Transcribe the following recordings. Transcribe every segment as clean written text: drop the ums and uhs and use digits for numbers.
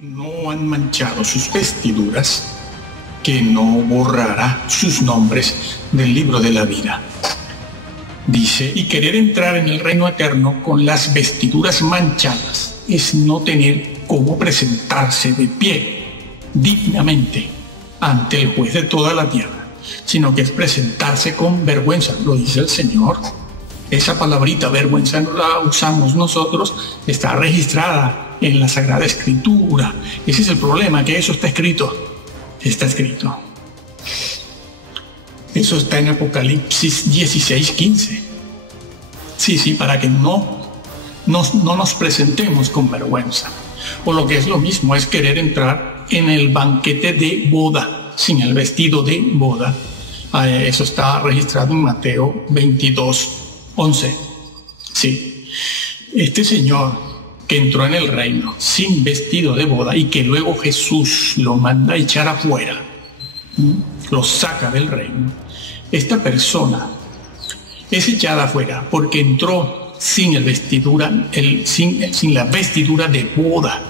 no han manchado sus vestiduras, que no borrará sus nombres del libro de la vida. Dice, y querer entrar en el reino eterno con las vestiduras manchadas es no tener cómo presentarse de pie dignamente ante el juez de toda la tierra, sino que es presentarse con vergüenza, lo dice el Señor. Esa palabrita vergüenza no la usamos nosotros, está registrada en la Sagrada Escritura. Ese es el problema, que eso está escrito. Está escrito. Eso está en Apocalipsis 16:15. Sí, para que no nos presentemos con vergüenza. O lo que es lo mismo, es querer entrar en el banquete de boda, sin el vestido de boda. Eso está registrado en Mateo 22:11. Sí. Este señor que entró en el reino sin vestido de boda y que luego Jesús lo manda a echar afuera, lo saca del reino, esta persona es echada afuera porque entró sin la vestidura de boda,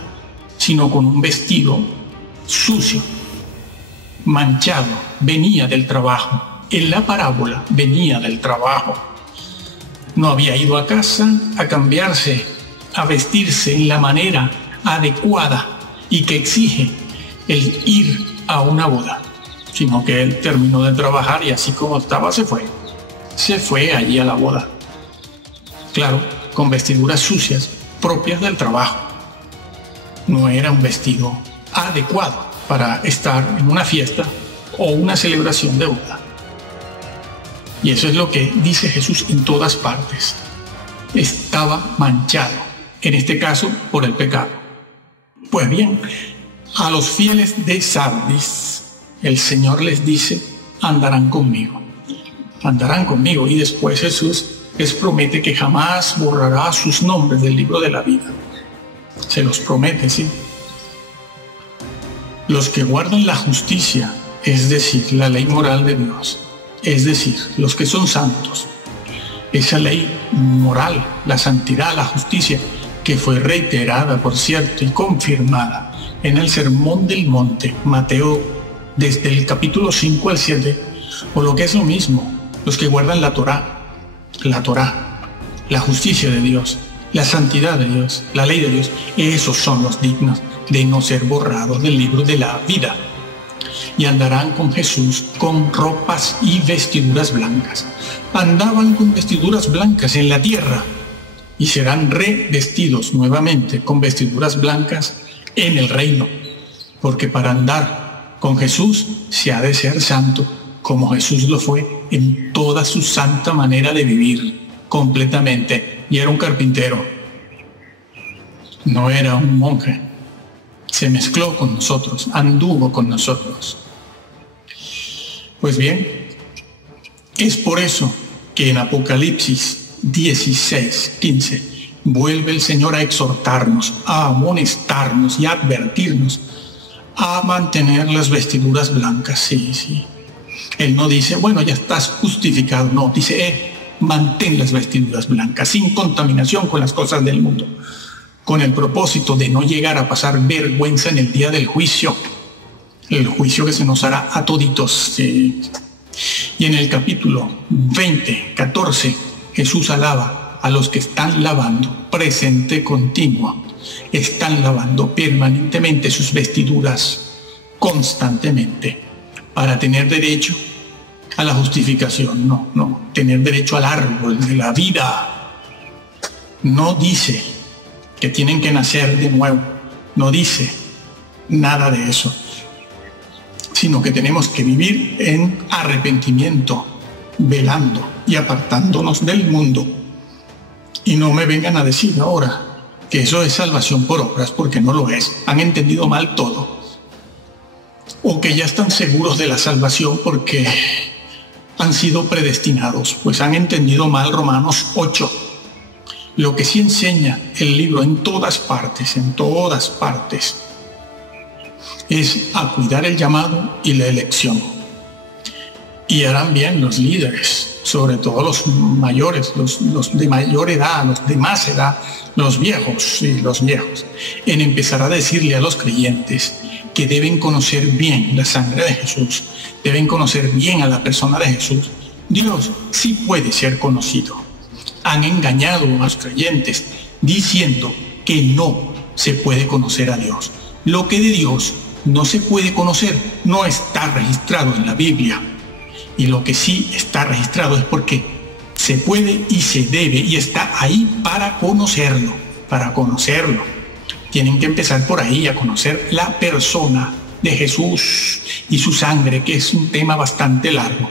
sino con un vestido sucio, manchado. Venía del trabajo. En la parábola venía del trabajo. No había ido a casa a cambiarse, a vestirse en la manera adecuada y que exige el ir a una boda, sino que él terminó de trabajar y así como estaba se fue allí a la boda, claro, con vestiduras sucias propias del trabajo. No era un vestido adecuado para estar en una fiesta o una celebración de boda. Y eso es lo que dice Jesús en todas partes. Estaba manchado, en este caso por el pecado. Pues bien, a los fieles de Sardis, el Señor les dice, andarán conmigo. Andarán conmigo. Y después Jesús les promete que jamás borrará sus nombres del libro de la vida. Se los promete, sí. Los que guardan la justicia, es decir, la ley moral de Dios, es decir, los que son santos, esa ley moral, la santidad, la justicia, que fue reiterada, por cierto, y confirmada en el Sermón del Monte, Mateo, desde el capítulo 5 al 7, o lo que es lo mismo, los que guardan la Torá, la justicia de Dios, la santidad de Dios, la ley de Dios, esos son los dignos de no ser borrados del libro de la vida. Y andarán con Jesús con ropas y vestiduras blancas. Andaban con vestiduras blancas en la tierra y serán revestidos nuevamente con vestiduras blancas en el reino. Porque para andar con Jesús se ha de ser santo, como Jesús lo fue en toda su santa manera de vivir completamente. Y era un carpintero, no era un monje. Se mezcló con nosotros, anduvo con nosotros. Pues bien, es por eso que en Apocalipsis 16:15 vuelve el Señor a exhortarnos, a amonestarnos y a advertirnos a mantener las vestiduras blancas. Sí. Él no dice, bueno, ya estás justificado. No, dice, mantén las vestiduras blancas, sin contaminación con las cosas del mundo, con el propósito de no llegar a pasar vergüenza en el día del juicio, el juicio que se nos hará a toditos. Y en el capítulo 20:14, Jesús alaba a los que están lavando, presente continuo, están lavando permanentemente sus vestiduras, constantemente, para tener derecho a la justificación. No, tener derecho al árbol de la vida. No dice que tienen que nacer de nuevo, no dice nada de eso, sino que tenemos que vivir en arrepentimiento, velando y apartándonos del mundo. Y no me vengan a decir ahora que eso es salvación por obras, porque no lo es. Han entendido mal todo. O que ya están seguros de la salvación porque han sido predestinados, pues han entendido mal Romanos 8. Lo que sí enseña el libro en todas partes, es a cuidar el llamado y la elección. Y harán bien los líderes sobre todo los mayores, los de mayor edad, los de más edad, los viejos, en empezar a decirle a los creyentes que deben conocer bien la sangre de Jesús, deben conocer bien a la persona de Jesús. Dios sí puede ser conocido. Han engañado a los creyentes diciendo que no se puede conocer a Dios. Lo que de Dios no se puede conocer no está registrado en la Biblia. Y lo que sí está registrado es porque se puede y se debe y está ahí para conocerlo, Tienen que empezar por ahí a conocer la persona de Jesús y su sangre, que es un tema bastante largo,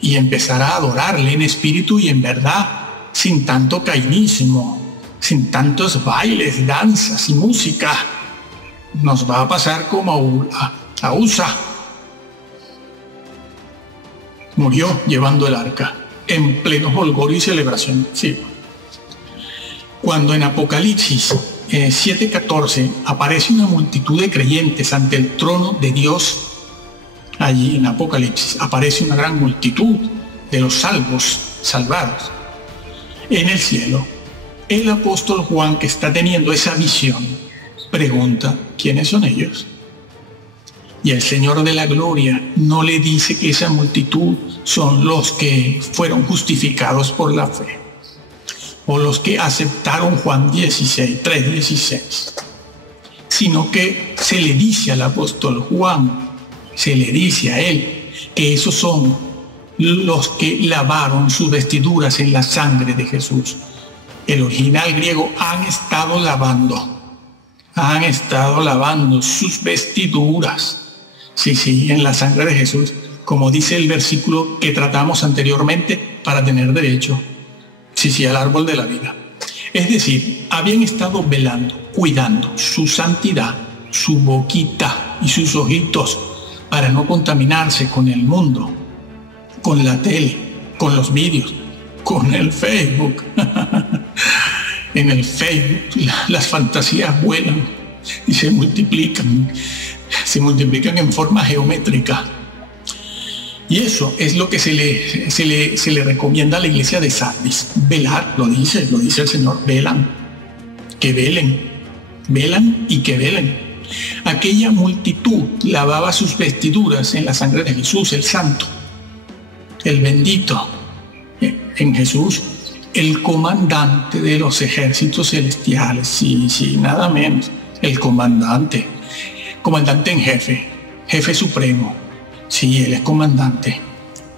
y empezar a adorarle en espíritu y en verdad, sin tanto cainismo, sin tantos bailes, danzas y música. Nos va a pasar como a Usa. Murió llevando el arca en pleno jolgorio y celebración. Sí. Cuando en Apocalipsis 7:14 aparece una multitud de creyentes ante el trono de Dios, allí en Apocalipsis aparece una gran multitud de los salvados en el cielo. El apóstol Juan, que está teniendo esa visión, pregunta: ¿quiénes son ellos? Y el Señor de la Gloria no le dice que esa multitud son los que fueron justificados por la fe, o los que aceptaron Juan 3:16, sino que se le dice al apóstol Juan, se le dice a él, que esos son los que lavaron sus vestiduras en la sangre de Jesús. El original griego: han estado lavando sus vestiduras. Sí, en la sangre de Jesús, como dice el versículo que tratamos anteriormente, para tener derecho, al árbol de la vida. Es decir, habían estado velando, cuidando su santidad, su boquita y sus ojitos, para no contaminarse con el mundo, con la tele, con los vídeos, con el Facebook. En el Facebook las fantasías vuelan y se multiplican en forma geométrica. Y eso es lo que se le recomienda a la iglesia de Sardis: velar. Lo dice el Señor: velan y que velen. Aquella multitud lavaba sus vestiduras en la sangre de Jesús, el santo, el bendito, en Jesús, el comandante de los ejércitos celestiales. Sí, nada menos. El comandante en jefe supremo. Sí, él es comandante.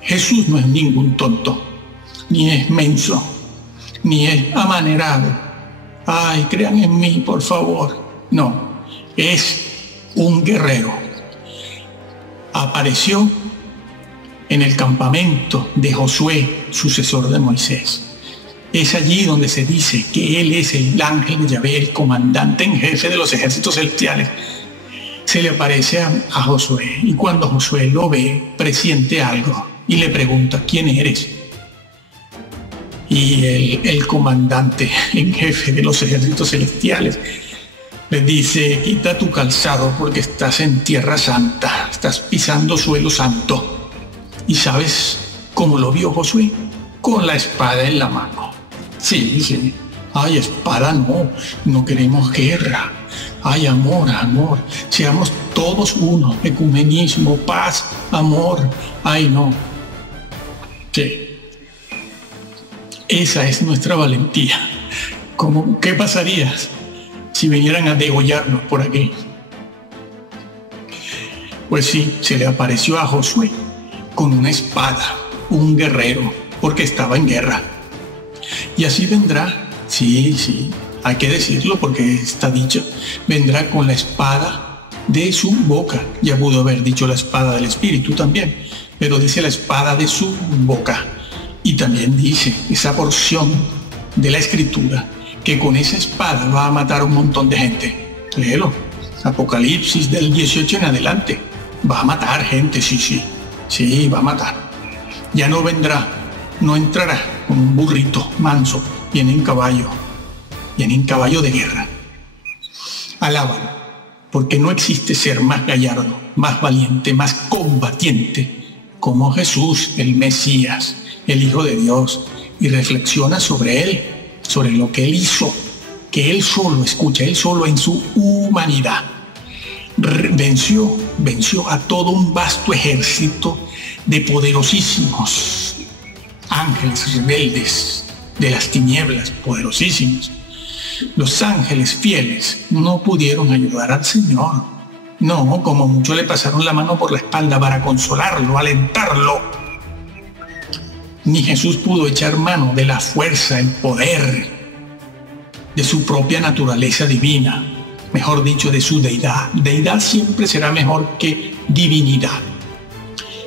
Jesús no es ningún tonto, ni es menso, ni es amanerado. Ay, crean en mí, por favor. No, es un guerrero. Apareció en el campamento de Josué, sucesor de Moisés. Es allí donde se dice que él es el ángel de Yahvé, el comandante en jefe de los ejércitos celestiales. Se le aparece a Josué, y cuando Josué lo ve, presiente algo y le pregunta: ¿quién eres? Y el comandante en jefe de los ejércitos celestiales le dice: quita tu calzado porque estás en tierra santa, estás pisando suelo santo. ¿Y sabes cómo lo vio Josué? Con la espada en la mano. Sí. Ay, espada no queremos guerra. Ay, amor, seamos todos uno, ecumenismo, paz, amor. Ay, no. Sí. Esa es nuestra valentía. ¿Qué pasaría si vinieran a degollarnos por aquí? Pues sí, se le apareció a Josué con una espada, un guerrero, porque estaba en guerra. Y así vendrá, sí, hay que decirlo porque está dicho, vendrá con la espada de su boca. Ya pudo haber dicho la espada del Espíritu también, pero dice la espada de su boca. Y también dice esa porción de la Escritura que con esa espada va a matar a un montón de gente. Léelo, Apocalipsis del 18 en adelante. Va a matar gente, sí, va a matar. Ya no vendrá, no entrará con un burrito manso, viene en caballo de guerra. Alábalo, porque no existe ser más gallardo, más valiente, más combatiente, como Jesús, el Mesías, el Hijo de Dios, y reflexiona sobre él, sobre lo que él hizo, que él solo, escucha, él solo en su humanidad venció a todo un vasto ejército de poderosísimos ángeles rebeldes de las tinieblas, poderosísimos. Los ángeles fieles no pudieron ayudar al Señor. No, como mucho le pasaron la mano por la espalda para consolarlo, alentarlo. Ni Jesús pudo echar mano de la fuerza, el poder de su propia naturaleza divina, mejor dicho, de su deidad. Deidad siempre será mejor que divinidad.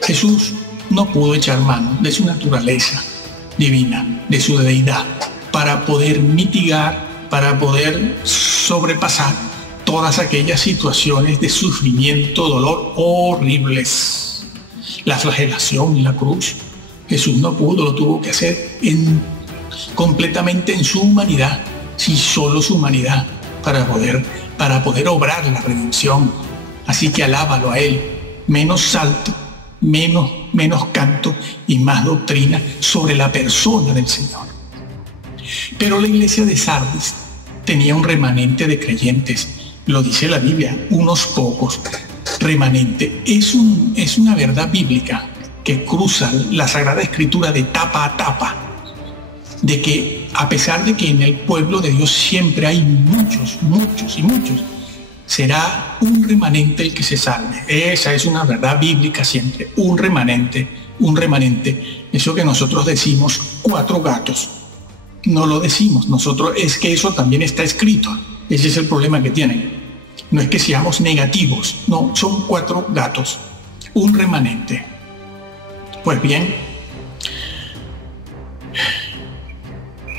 Jesús no pudo echar mano de su naturaleza divina, de su deidad, para poder mitigar, para poder sobrepasar todas aquellas situaciones de sufrimiento, dolor horribles. La flagelación y la cruz. Jesús no pudo, lo tuvo que hacer completamente en su humanidad, sí, solo su humanidad, para poder obrar la redención. Así que alábalo a él. Menos salto, menos canto y más doctrina sobre la persona del Señor. Pero la iglesia de Sardis tenía un remanente de creyentes. Lo dice la Biblia, unos pocos. Remanente es una verdad bíblica que cruza la Sagrada Escritura de tapa a tapa, de que a pesar de que en el pueblo de Dios siempre hay muchos, será un remanente el que se salve. Esa es una verdad bíblica siempre, un remanente. Eso que nosotros decimos 4 gatos, no lo decimos nosotros, es que eso también está escrito. Ese es el problema que tienen. No es que seamos negativos, no, son 4 gatos, un remanente. Pues bien,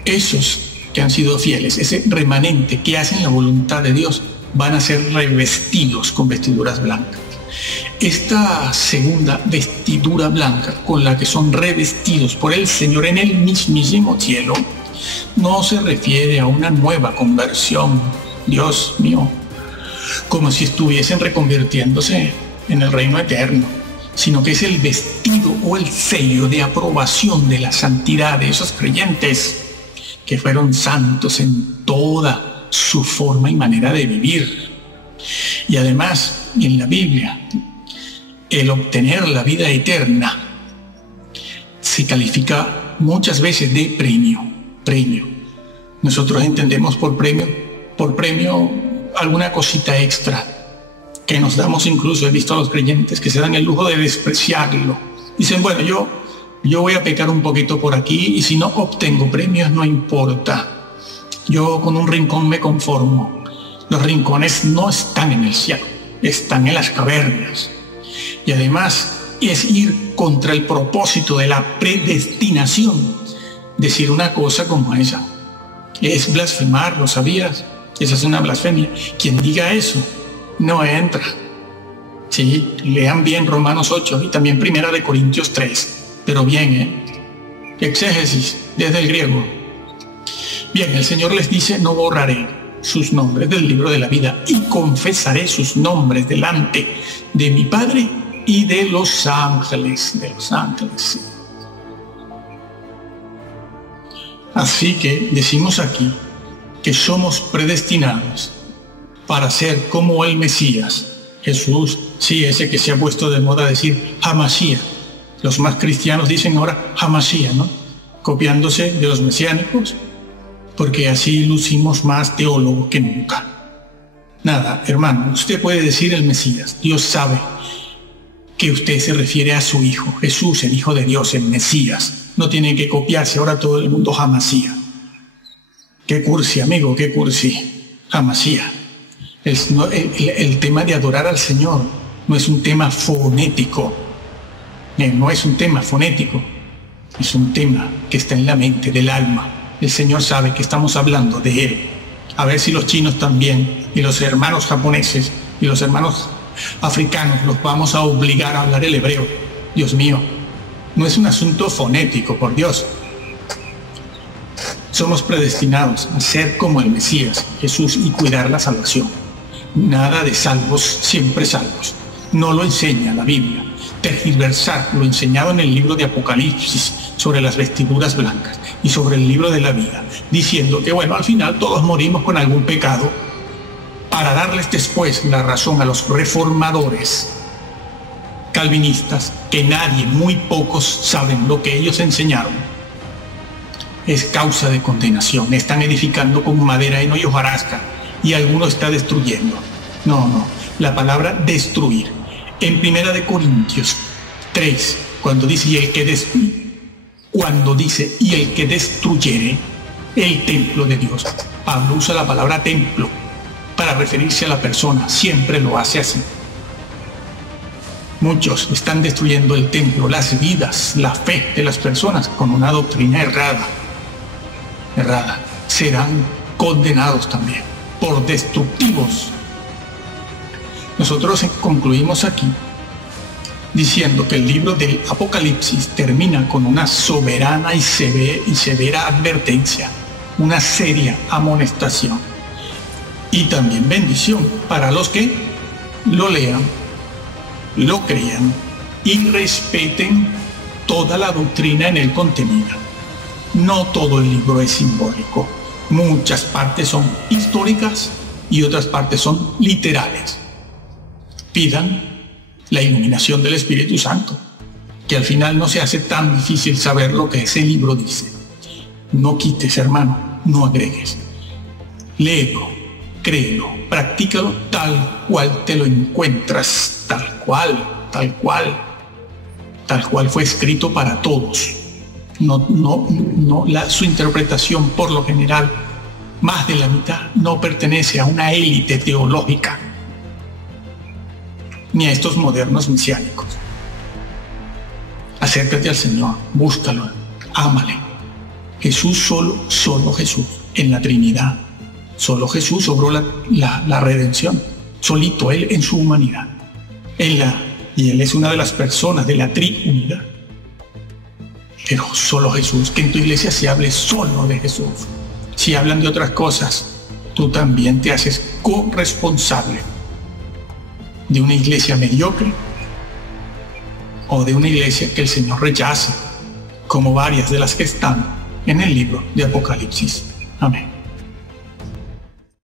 esos que han sido fieles, ese remanente que hacen la voluntad de Dios, van a ser revestidos con vestiduras blancas. Esta segunda vestidura blanca con la que son revestidos por el Señor en el mismísimo cielo, no se refiere a una nueva conversión, Dios mío, como si estuviesen reconvirtiéndose en el reino eterno, sino que es el vestido o el sello de aprobación de la santidad de esos creyentes que fueron santos en toda su forma y manera de vivir. Y además, en la Biblia, el obtener la vida eterna se califica muchas veces de premio. Nosotros entendemos por premio alguna cosita extra que nos damos. Incluso he visto a los creyentes que se dan el lujo de despreciarlo. Dicen, bueno, yo voy a pecar un poquito por aquí y si no obtengo premios no importa. Yo con un rincón me conformo. Los rincones no están en el cielo, están en las cavernas. Y además es ir contra el propósito de la predestinación. Decir una cosa como esa es blasfemar, ¿lo sabías? Esa es una blasfemia. Quien diga eso no entra. Sí, lean bien Romanos 8 y también Primera de Corintios 3. Pero bien, exégesis desde el griego. Bien, el Señor les dice, no borraré sus nombres del libro de la vida y confesaré sus nombres delante de mi Padre y de los ángeles. Sí. Así que decimos aquí que somos predestinados para ser como el Mesías, Jesús, sí, ese que se ha puesto de moda decir Hamashiach. Los más cristianos dicen ahora Hamashiach, ¿no? Copiándose de los mesiánicos, porque así lucimos más teólogos que nunca. Nada, hermano, usted puede decir el Mesías. Dios sabe que usted se refiere a su Hijo, Jesús, el Hijo de Dios, el Mesías. No tiene que copiarse ahora todo el mundo Hamashiach. Qué cursi, amigo, qué cursi. Hamashiach. El tema de adorar al Señor no es un tema fonético. No es un tema fonético. Es un tema que está en la mente, del alma. El Señor sabe que estamos hablando de Él. A ver si los chinos también, y los hermanos japoneses, y los hermanos africanos, los vamos a obligar a hablar el hebreo. Dios mío, no es un asunto fonético, por Dios. Somos predestinados a ser como el Mesías, Jesús, y cuidar la salvación. Nada de salvos, siempre salvos. No lo enseña la Biblia. tergiversar lo enseñado en el libro de Apocalipsis sobre las vestiduras blancas y sobre el libro de la vida, diciendo que bueno, al final todos morimos con algún pecado, para darles después la razón a los reformadores calvinistas, que nadie, muy pocos saben lo que ellos enseñaron, es causa de condenación. Están edificando con madera, heno y hojarasca, y alguno está destruyendo. No, la palabra destruir. En 1 Corintios 3, cuando dice y el que destruyere el templo de Dios, Pablo usa la palabra templo para referirse a la persona, siempre lo hace así. Muchos están destruyendo el templo, las vidas, la fe de las personas con una doctrina errada. Serán condenados también por destructivos. Nosotros concluimos aquí diciendo que el libro del Apocalipsis termina con una soberana y severa advertencia, una seria amonestación y también bendición para los que lo lean, lo crean y respeten toda la doctrina en él contenida. No todo el libro es simbólico. Muchas partes son históricas y otras partes son literales. Pidan la iluminación del Espíritu Santo, que al final no se hace tan difícil saber lo que ese libro dice. No quites, hermano, no agregues. Léelo, créelo, practícalo tal cual te lo encuentras, tal cual fue escrito para todos. Su interpretación, por lo general, más de la mitad, no pertenece a una élite teológica, ni a estos modernos mesiánicos. Acércate al Señor, búscalo, ámale. Jesús, solo Jesús, en la Trinidad. Solo Jesús obró la redención, solito Él en su humanidad. Y Él es una de las personas de la Trinidad. Pero solo Jesús, que en tu iglesia se hable solo de Jesús. Si hablan de otras cosas, tú también te haces corresponsable de una iglesia mediocre o de una iglesia que el Señor rechaza, como varias de las que están en el libro de Apocalipsis. Amén.